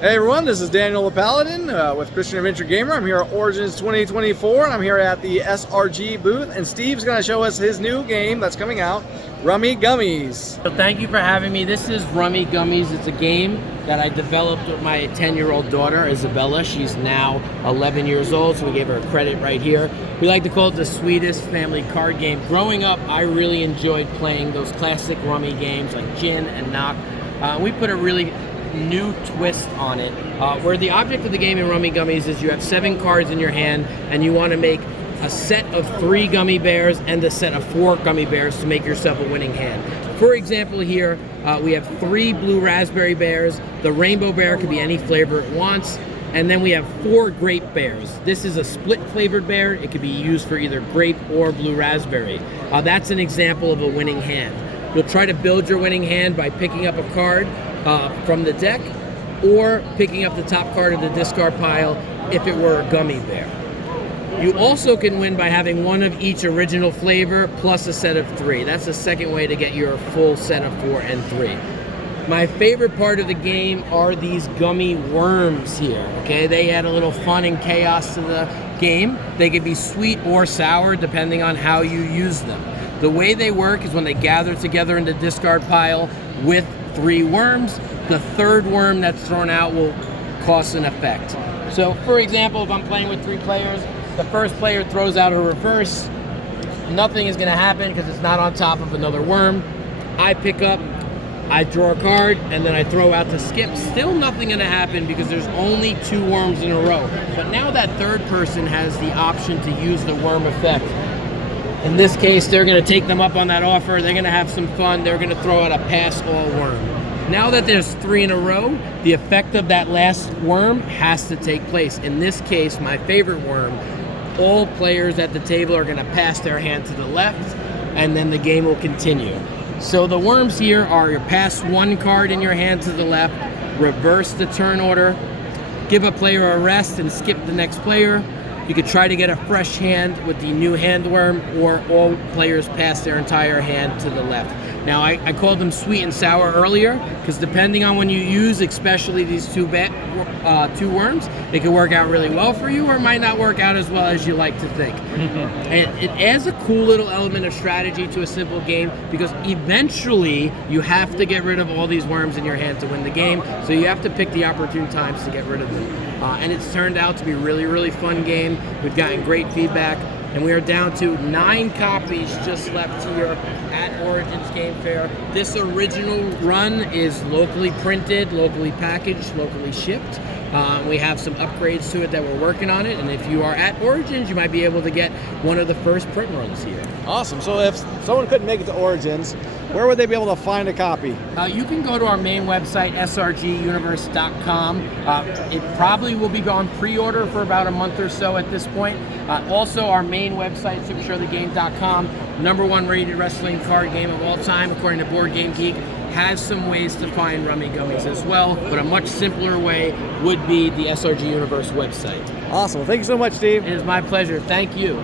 Hey everyone, this is Daniel the Paladin with Christian Adventure Gamer. I'm here at Origins 2024 and I'm here at the SRG booth, and Steve's going to show us his new game that's coming out, Rummy Gummies. So thank you for having me. This is Rummy Gummies. It's a game that I developed with my 10-year-old daughter, Isabella. She's now 11 years old, so we gave her a credit right here. We like to call it the sweetest family card game. Growing up, I really enjoyed playing those classic rummy games like Gin and Knock. We put a really new twist on it, where the object of the game in Rummy Gummies is you have 7 cards in your hand and you want to make a set of 3 gummy bears and a set of 4 gummy bears to make yourself a winning hand. For example, here we have 3 blue raspberry bears. The rainbow bear could be any flavor it wants, and then we have 4 grape bears. This is a split flavored bear. It could be used for either grape or blue raspberry. That's an example of a winning hand. You'll try to build your winning hand by picking up a card from the deck, or picking up the top card of the discard pile if it were a gummy bear. You also can win by having one of each original flavor plus a set of 3. That's the second way to get your full set of 4 and 3. My favorite part of the game are these gummy worms here, okay? They add a little fun and chaos to the game. They can be sweet or sour depending on how you use them. The way they work is when they gather together in the discard pile with 3 worms, the 3rd worm that's thrown out will cause an effect. So for example, if I'm playing with 3 players, the first player throws out a reverse, nothing is going to happen because it's not on top of another worm. I pick up, I draw a card, and then I throw out the skip. Still nothing going to happen because there's only 2 worms in a row. But now that 3rd person has the option to use the worm effect. In this case, they're going to take them up on that offer. They're going to have some fun. They're going to throw out a pass all worm. Now that there's 3 in a row, the effect of that last worm has to take place. In this case, my favorite worm, all players at the table are going to pass their hand to the left, and then the game will continue. So the worms here are your pass 1 card in your hand to the left, reverse the turn order, give a player a rest and skip the next player. You could try to get a fresh hand with the new hand worm, or all players pass their entire hand to the left. Now, I called them sweet and sour earlier because depending on when you use, especially these 2 worms, it can work out really well for you, or it might not work out as well as you like to think. And it adds a cool little element of strategy to a simple game because eventually you have to get rid of all these worms in your hand to win the game, so you have to pick the opportune times to get rid of them. And it's turned out to be a really, really fun game. We've gotten great feedback, and we are down to 9 copies just left here at Origins Game Fair. This original run is locally printed, locally packaged, locally shipped. We have some upgrades to it that we're working on it, and if you are at Origins, you might be able to get one of the first print runs here. Awesome. So if someone couldn't make it to Origins, where would they be able to find a copy? You can go to our main website, srguniverse.com. It probably will be on pre-order for about a month or so at this point. Also, our main website, supershowthegame.com, #1 rated wrestling card game of all time, according to Board Game Geek, has some ways to find Rummy Gummies as well, but a much simpler way would be the SRG Universe website. Awesome. Well, thank you so much, Steve. It is my pleasure. Thank you.